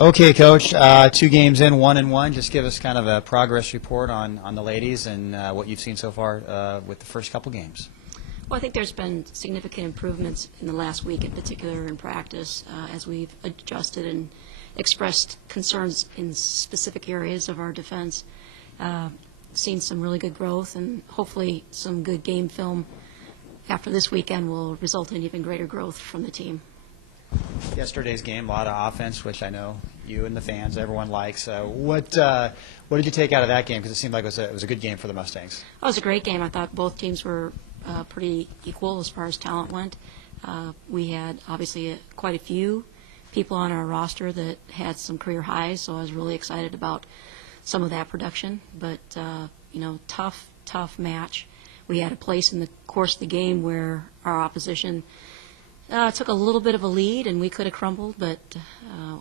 Okay, Coach. 2 games in, 1-1. Just give us kind of a progress report on the ladies and what you've seen so far with the first couple games. Well, I think there's been significant improvements in the last week, in particular in practice, as we've adjusted and expressed concerns in specific areas of our defense. Seen some really good growth, and hopefully some good game film after this weekend will result in even greater growth from the team. Yesterday's game, a lot of offense, which I know you and the fans, everyone likes. What did you take out of that game? Because it seemed like it was a good game for the Mustangs. It was a great game. I thought both teams were pretty equal as far as talent went. We had obviously quite a few people on our roster that had some career highs, so I was really excited about some of that production. But tough match. We had a place in the course of the game where our opposition took a little bit of a lead, and we could have crumbled, but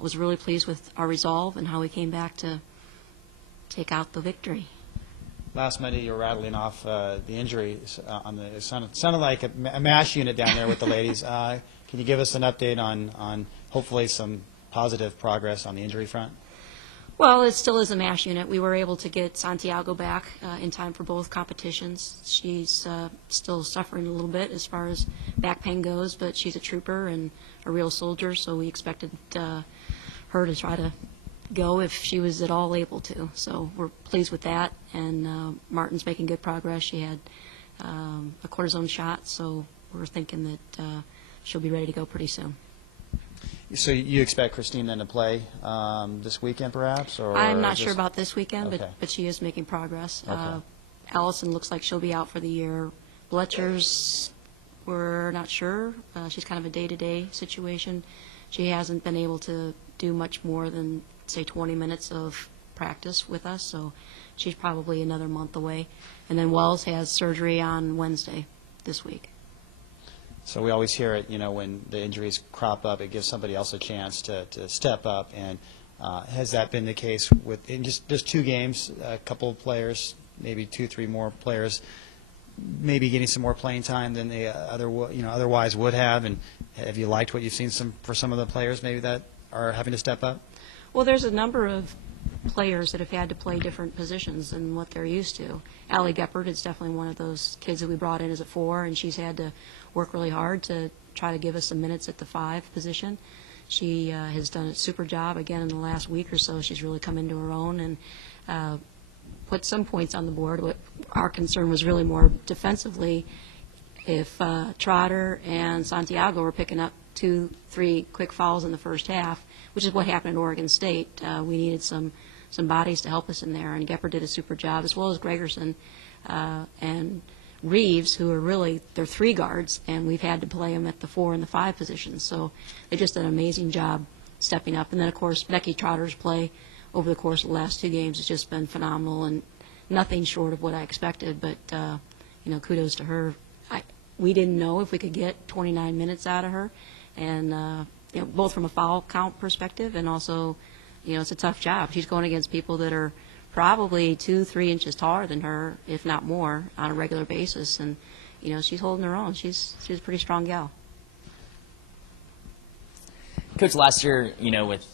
was really pleased with our resolve and how we came back to take out the victory. Last Monday, you were rattling off the injuries on the. It sounded like a MASH unit down there with the ladies. Can you give us an update on hopefully some positive progress on the injury front? Well, it still is a MASH unit. We were able to get Santiago back in time for both competitions. She's still suffering a little bit as far as back pain goes, but she's a trooper and a real soldier, so we expected her to try to go if she was at all able to. So we're pleased with that, and Martin's making good progress. She had a cortisone shot, so we're thinking that she'll be ready to go pretty soon. So you expect Christine then to play this weekend, perhaps? Or I'm not sure about this weekend, Okay. but she is making progress. Okay. Allison looks like she'll be out for the year. Bletcher's, we're not sure. She's kind of a day-to-day situation. She hasn't been able to do much more than, say, 20 minutes of practice with us, so she's probably another month away. And then Wells has surgery on Wednesday this week. So we always hear it, when the injuries crop up, it gives somebody else a chance to step up. And has that been the case in just 2 games? A couple of players, maybe 2-3 more players, maybe getting some more playing time than they otherwise would have. And have you liked what you've seen for some of the players maybe that are having to step up? Well, there's a number of players that have had to play different positions than what they're used to. Allie Geppert is definitely one of those kids that we brought in as a 4, and she's had to work really hard to try to give us some minutes at the 5 position. She has done a super job again in the last week or so. She's really come into her own and put some points on the board. What our concern was really more defensively. If Trotter and Santiago were picking up 2-3 quick fouls in the first half, which is what happened at Oregon State, we needed some bodies to help us in there, and Geppert did a super job, as well as Gregerson and Reeves, who are really, they're 3 guards, and we've had to play them at the 4 and the 5 positions. So they just did an amazing job stepping up. And then, of course, Becky Trotter's play over the course of the last 2 games has just been phenomenal and nothing short of what I expected. But, kudos to her. We didn't know if we could get 29 minutes out of her, and both from a foul count perspective and also, it's a tough job. She's going against people that are probably 2-3 inches taller than her, if not more, on a regular basis. And, she's holding her own. She's a pretty strong gal. Coach, last year, with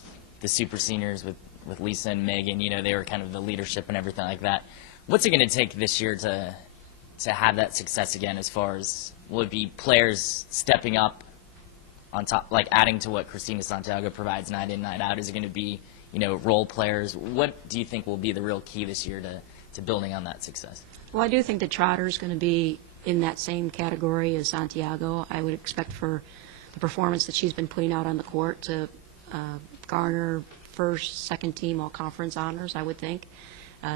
the super seniors, with Lisa and Megan, they were kind of the leadership and everything like that. What's it going to take this year to have that success again, as far as, will it be players stepping up on top, like adding to what Christina Santiago provides night in, night out? Is it going to be, role players? What do you think will be the real key this year to building on that success? Well, I do think that Trotter is going to be in that same category as Santiago. I would expect for the performance that she's been putting out on the court to garner first, second team all-conference honors, I would think.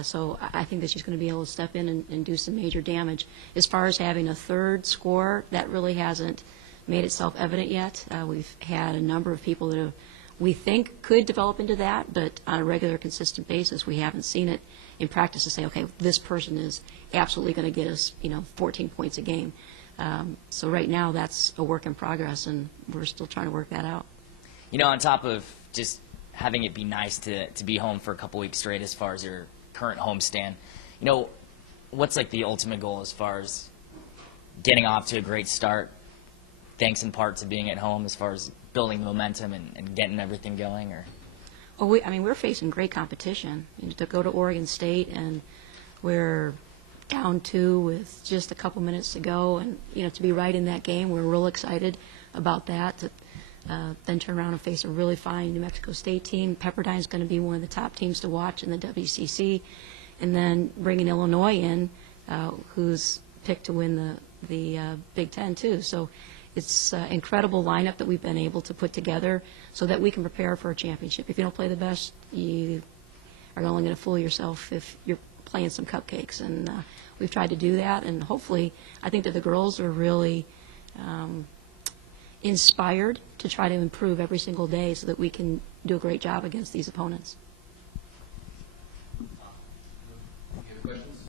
So I think that she's going to be able to step in and do some major damage. As far as having a third scorer, that really hasn't made itself evident yet. We've had a number of people that we think could develop into that, but on a regular, consistent basis, we haven't seen it in practice to say, okay, this person is absolutely going to get us, 14 points a game. So right now, that's a work in progress, and we're still trying to work that out. On top of just having it be nice to be home for a couple weeks straight, as far as your current homestand, what's like the ultimate goal as far as getting off to a great start, thanks in part to being at home, as far as building momentum and getting everything going? Or Oh, I mean, we're facing great competition. You know, to go to Oregon State and we're down 2 with just a couple minutes to go, and you know, to be right in that game, we're real excited about that. To then turn around and face a really fine New Mexico State team. Pepperdine's going to be one of the top teams to watch in the WCC, and then bringing Illinois in, who's picked to win the Big Ten too. So it's an incredible lineup that we've been able to put together so that we can prepare for a championship. If you don't play the best, you are only going to fool yourself if you're playing some cupcakes. And we've tried to do that, and hopefully I think that the girls are really inspired to try to improve every single day so that we can do a great job against these opponents.